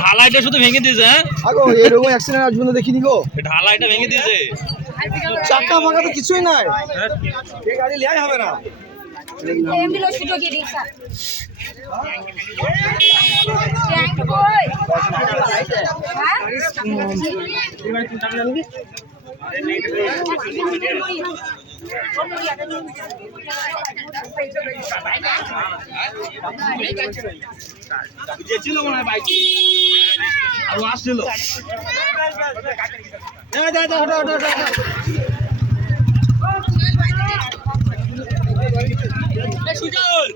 ঢালাইটা শুধু ভেঙে দিয়েছে। এরকম অ্যাক্সিডেন্ট আজ পর্যন্ত দেখিনি গো। ঢালাইটা ভেঙে দিয়েছে, চাকা ফাঁকা তো কিছুই নাই, গাড়ি লেয়াই হবে না। ছিল মনে হয় বাইক আর আসছিল। সুজল